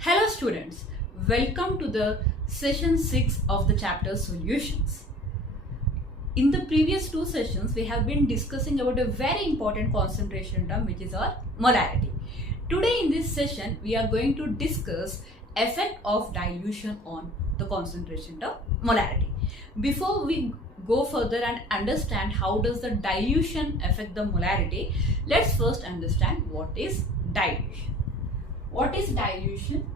Hello students, welcome to the session 6 of the chapter solutions. In the previous two sessions, we have been discussing about a very important concentration term which is our molarity. Today in this session, we are going to discuss effect of dilution on the concentration term molarity. Before we go further and understand how does the dilution affect the molarity, let's first understand what is dilution. What is dilution?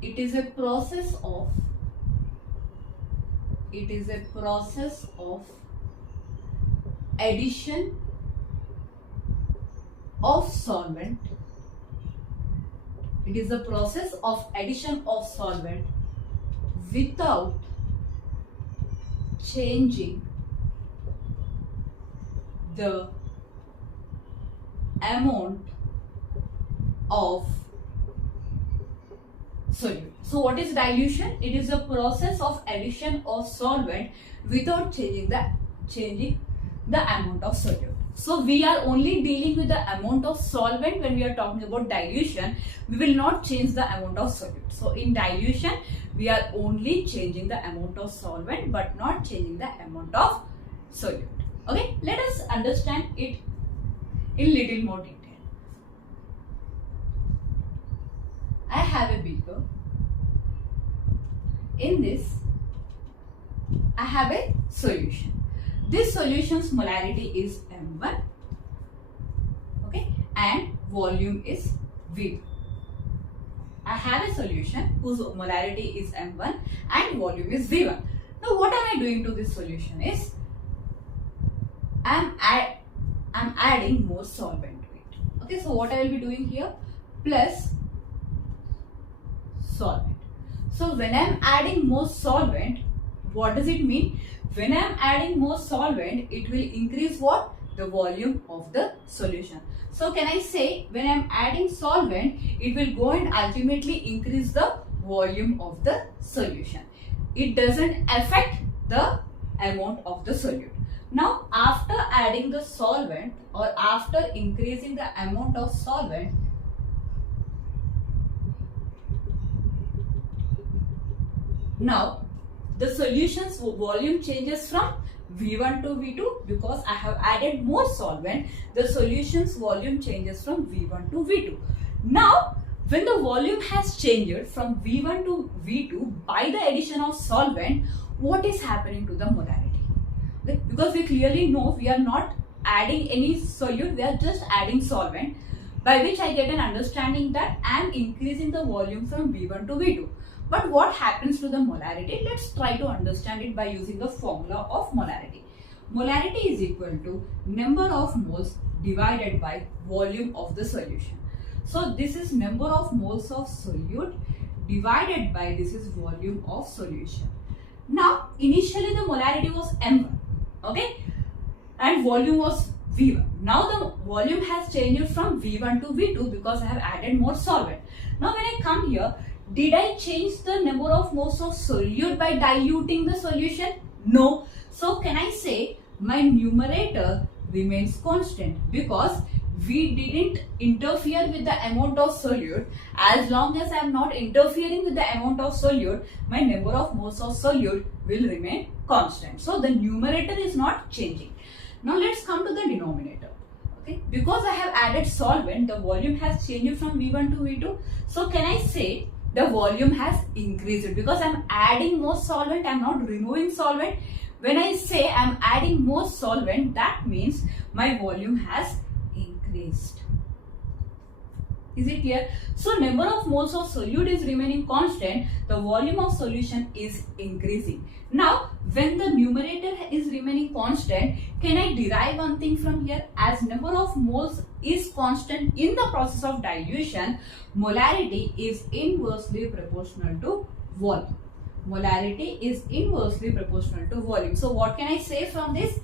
It is a process of addition of solvent. It is a process of addition of solvent without changing the amount of solute. So what is dilution? It is a process of addition of solvent without changing the amount of solute. So we are only dealing with the amount of solvent when we are talking about dilution. We will not change the amount of solute. So in dilution, we are only changing the amount of solvent but not changing the amount of solute. Okay, let us understand it in little more detail. I have a beaker. In this, I have a solution. This solution's molarity is M1, okay, and volume is V2. I have a solution whose molarity is M1 and volume is V1. Now, what am I doing to this solution is, I'm adding more solvent to it. Okay, so what I will be doing here, plus solvent. So when I am adding more solvent, what does it mean? When I am adding more solvent, it will increase what? The volume of the solution. So can I say when I am adding solvent, it will go and ultimately increase the volume of the solution. It doesn't affect the amount of the solute. Now after adding the solvent or after increasing the amount of solvent, now the solution's volume changes from V1 to V2 because I have added more solvent. The solution's volume changes from V1 to V2. Now when the volume has changed from V1 to V2 by the addition of solvent, what is happening to the molarity? Okay? Because we clearly know we are not adding any solute, we are just adding solvent, by which I get an understanding that I am increasing the volume from V1 to V2. But what happens to the molarity? Let's try to understand it by using the formula of molarity. Molarity is equal to number of moles divided by volume of the solution. So this is number of moles of solute divided by this is volume of solution. Now initially the molarity was M1, okay, and volume was V1. Now the volume has changed from V1 to V2 because I have added more solvent. Now when I come here, did I change the number of moles of solute by diluting the solution? No. So can I say my numerator remains constant because we didn't interfere with the amount of solute. As long as I am not interfering with the amount of solute, my number of moles of solute will remain constant. So the numerator is not changing. Now let's come to the denominator. Okay, because I have added solvent, the volume has changed from V1 to V2. So can I say the volume has increased because I am adding more solvent, I am not removing solvent. When I say I am adding more solvent, that means my volume has increased. Is it clear? So number of moles of solute is remaining constant, the volume of solution is increasing. Now when the numerator is remaining constant, can I derive one thing from here? As number of moles is constant in the process of dilution, molarity is inversely proportional to volume. Molarity is inversely proportional to volume. So what can I say from this?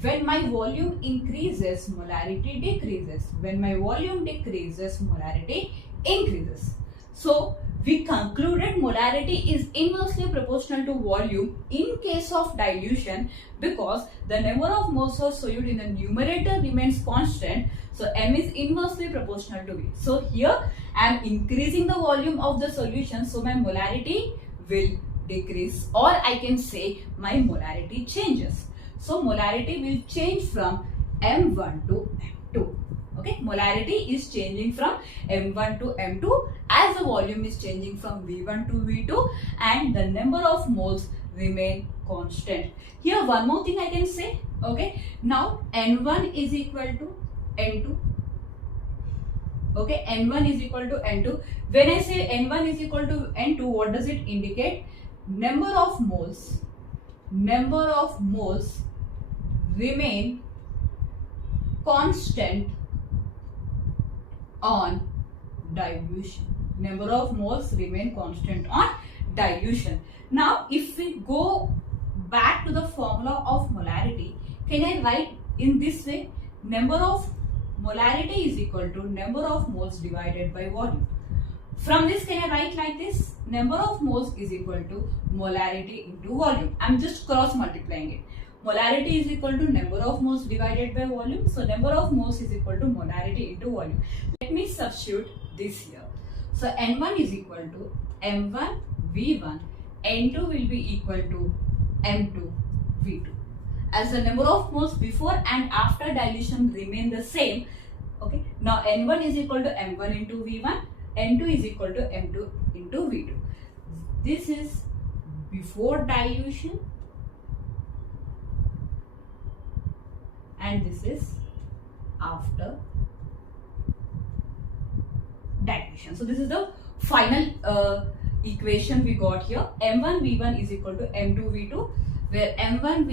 When my volume increases, molarity decreases. When my volume decreases, molarity increases. So we concluded molarity is inversely proportional to volume in case of dilution because the number of moles of solute in the numerator remains constant. So M is inversely proportional to V. So here I am increasing the volume of the solution, so my molarity will decrease, or I can say my molarity changes. So molarity will change from M1 to M2. Okay, molarity is changing from M1 to M2 as the volume is changing from V1 to V2 and the number of moles remain constant. Here one more thing I can say. Okay, now N1 is equal to N2. Okay, N1 is equal to N2. When I say N1 is equal to N2, what does it indicate? Number of moles remain constant on dilution. Number of moles remain constant on dilution. Now, if we go back to the formula of molarity, can I write in this way? Number of molarity is equal to number of moles divided by volume. From this, can I write like this? Number of moles is equal to molarity into volume. I am just cross multiplying it. Molarity is equal to number of moles divided by volume. So number of moles is equal to molarity into volume. Let me substitute this here. So N1 is equal to M1 V1. N2 will be equal to M2 V2. As the number of moles before and after dilution remain the same. Okay. Now N1 is equal to M1 into V1. N2 is equal to M2 into V2. This is before dilution and this is after dilution. So this is the final equation we got here. M1 V1 is equal to M2 V2, where M1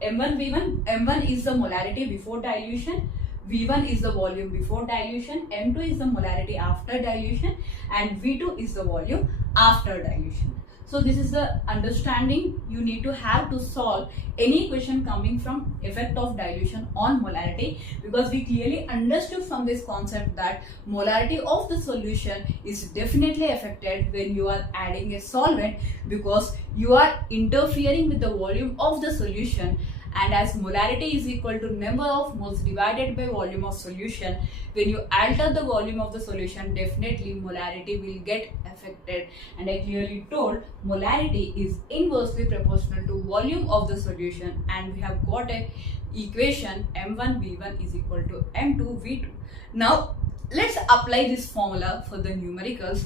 M1 is the molarity before dilution, V1 is the volume before dilution, M2 is the molarity after dilution, and V2 is the volume after dilution. So this is the understanding you need to have to solve any equation coming from effect of dilution on molarity, because we clearly understood from this concept that molarity of the solution is definitely affected when you are adding a solvent, because you are interfering with the volume of the solution. And as molarity is equal to number of moles divided by volume of solution, when you alter the volume of the solution, definitely molarity will get affected. And I clearly told molarity is inversely proportional to volume of the solution, and we have got an equation M1 V1 is equal to M2 V2. Now let's apply this formula for the numericals.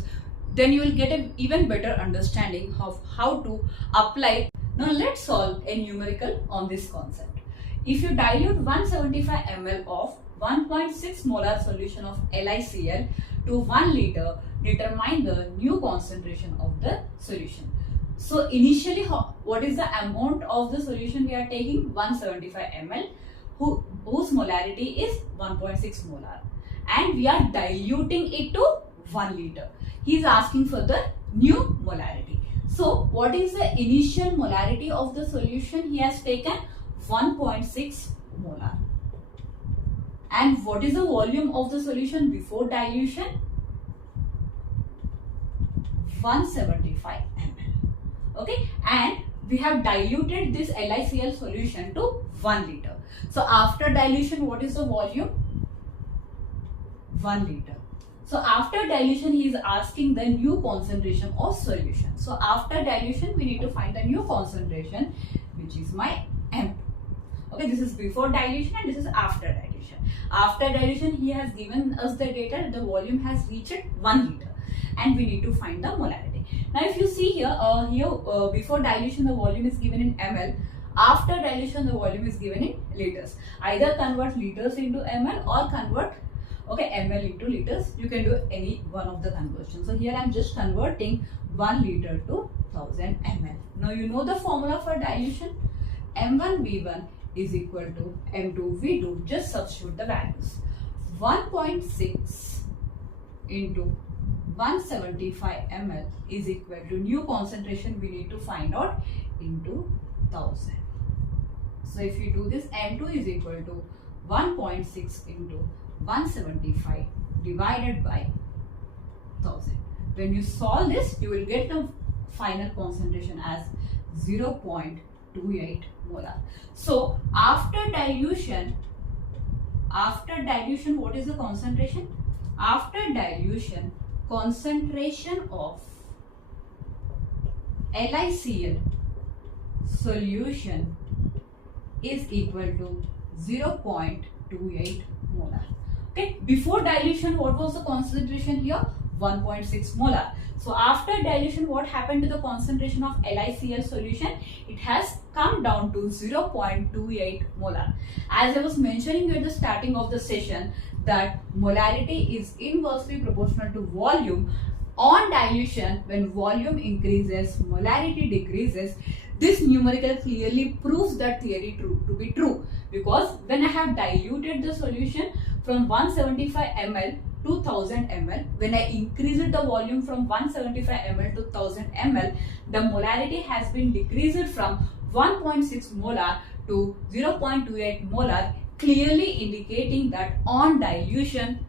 Then you will get an even better understanding of how to apply. Now let's solve a numerical on this concept. If you dilute 175 ml of 1.6 molar solution of LiCl to 1 liter, determine the new concentration of the solution. So initially, what is the amount of the solution we are taking? 175 ml, whose molarity is 1.6 molar, and we are diluting it to 1 liter. He is asking for the new molarity. So what is the initial molarity of the solution? He has taken 1.6 molar. And what is the volume of the solution before dilution? 175 ml. Okay, and we have diluted this LiCl solution to 1 liter. So after dilution, what is the volume? 1 liter. So after dilution, he is asking the new concentration of solution. So after dilution, we need to find the new concentration, which is my M2. Okay, this is before dilution and this is after dilution. After dilution, he has given us the data that the volume has reached 1 liter, and we need to find the molarity. Now if you see here, before dilution the volume is given in ml. After dilution the volume is given in liters. Either convert liters into ml or convert ml into liters. You can do any one of the conversions. So here I am just converting 1 liter to 1000 ml. Now you know the formula for dilution. M1 V1 is equal to M2 V2. Just substitute the values. 1.6 into 175 ml is equal to new concentration we need to find out into 1000. So if you do this, M2 is equal to 1.6 into 175 divided by 1000. When you solve this, you will get the final concentration as 0.28 molar. So after dilution, what is the concentration? After dilution, concentration of LiCl solution is equal to 0.28 molar. Okay, before dilution, what was the concentration here? 1.6 molar. So after dilution, what happened to the concentration of LiCl solution? It has come down to 0.28 molar. As I was mentioning at the starting of the session, that molarity is inversely proportional to volume. On dilution, when volume increases, molarity decreases. This numerical clearly proves that theory to be true, because when I have diluted the solution from 175 ml to 1000 ml, when I increased the volume from 175 ml to 1000 ml, the molarity has been decreased from 1.6 molar to 0.28 molar, clearly indicating that on dilution,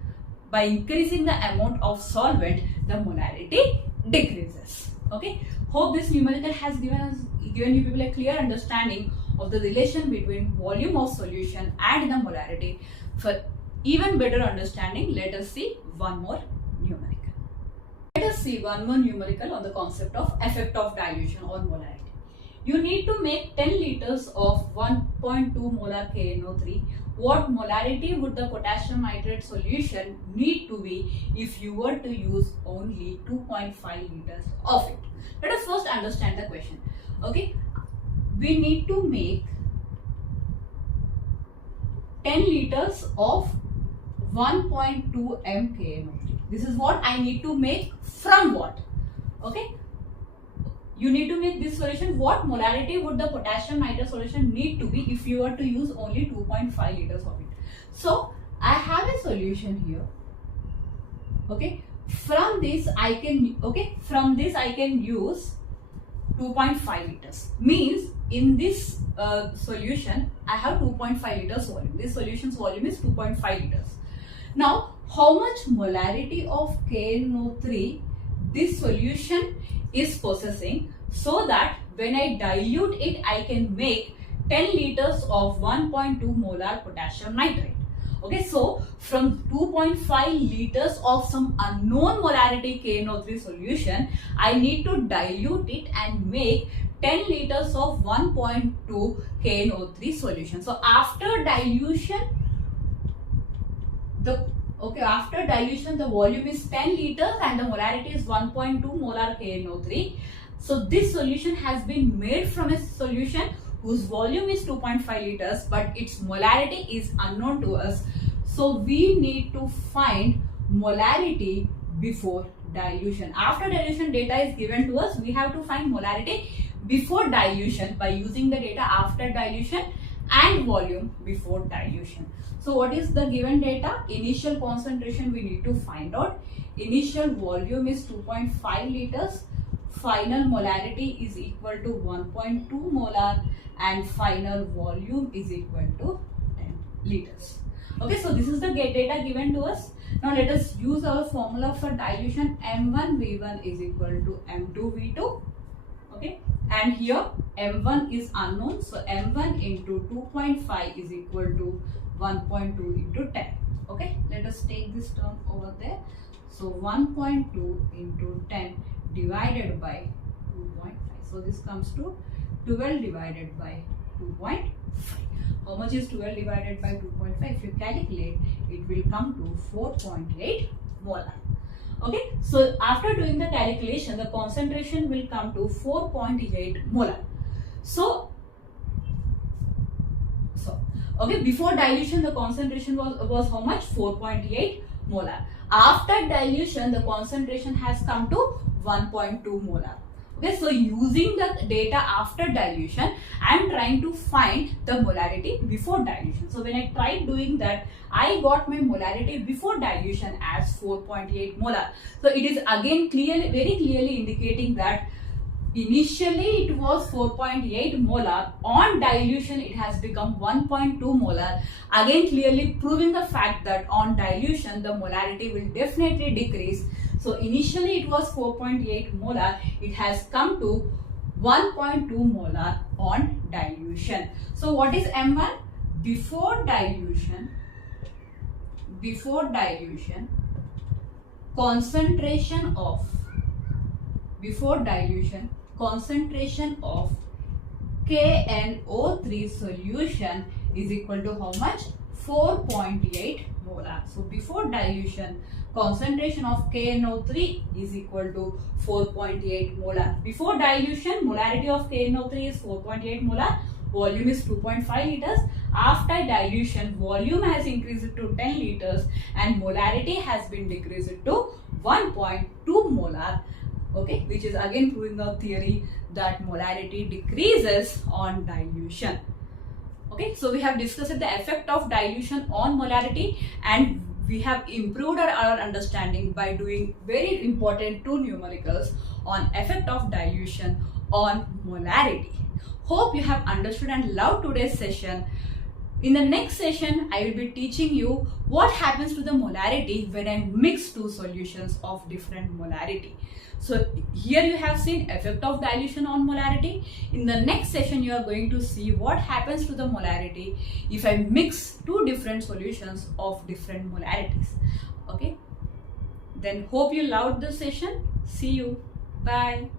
by increasing the amount of solvent, the molarity decreases. Okay, hope this numerical has given you people a clear understanding of the relation between volume of solution and the molarity. For even better understanding, let us see one more numerical. Let us see one more numerical on the concept of effect of dilution or molarity. You need to make 10 liters of 1.2 molar KNO3. What molarity would the potassium nitrate solution need to be if you were to use only 2.5 liters of it? Let us first understand the question. Okay, we need to make 10 liters of 1.2 m KNO3. This is what I need to make from what? Okay, you need to make this solution. What molarity would the potassium nitrate solution need to be if you were to use only 2.5 liters of it? So I have a solution here. Okay, from this I can use 2.5 liters. Means in this solution I have 2.5 liters volume. This solution's volume is 2.5 liters. Now how much molarity of KNO3 this solution is possessing, so that when I dilute it, I can make 10 liters of 1.2 molar potassium nitrate. Okay, so from 2.5 liters of some unknown molarity KNO3 solution, I need to dilute it and make 10 liters of 1.2 KNO3 solution. So after dilution, the volume is 10 liters and the molarity is 1.2 molar KNO3. So this solution has been made from a solution whose volume is 2.5 liters, but its molarity is unknown to us. So we need to find molarity before dilution. After dilution, data is given to us. We have to find molarity before dilution by using the data after dilution and volume before dilution. So what is the given data? Initial concentration we need to find out. Initial volume is 2.5 liters. Final molarity is equal to 1.2 molar and final volume is equal to 10 liters. Okay, so this is the data given to us. Now let us use our formula for dilution. M1V1 is equal to M2V2. Okay, and here M1 is unknown, so M1 into 2.5 is equal to 1.2 into 10. Okay, let us take this term over there. So 1.2 into 10 divided by 2.5. So this comes to 12 divided by 2.5. How much is 12 divided by 2.5? If you calculate, it will come to 4.8 molar. Okay, so after doing the calculation, the concentration will come to 4.8 molar. So okay, before dilution the concentration was how much? 4.8 molar. After dilution the concentration has come to 1.2 molar. Okay, so using the data after dilution, I am trying to find the molarity before dilution. So when I tried doing that, I got my molarity before dilution as 4.8 molar. So it is again very clearly indicating that Initially it was 4.8 molar. On dilution it has become 1.2 molar. Again clearly proving the fact that on dilution the molarity will definitely decrease. So initially it was 4.8 molar. It has come to 1.2 molar on dilution. So what is M1? Before dilution, concentration of KNO3 solution is equal to how much? 4.8 molar. So before dilution, concentration of KNO3 is equal to 4.8 molar. Before dilution, molarity of KNO3 is 4.8 molar. Volume is 2.5 liters. After dilution, volume has increased to 10 liters and molarity has been decreased to 1.2 molar. Okay, which is again proving our theory that molarity decreases on dilution. Okay, so we have discussed the effect of dilution on molarity, and we have improved our understanding by doing very important two numericals on effect of dilution on molarity. Hope you have understood and loved today's session. In the next session, I will be teaching you what happens to the molarity when I mix two solutions of different molarity. So here you have seen effect of dilution on molarity. In the next session, you are going to see what happens to the molarity if I mix two different solutions of different molarities. Okay. Then hope you loved the session. See you. Bye.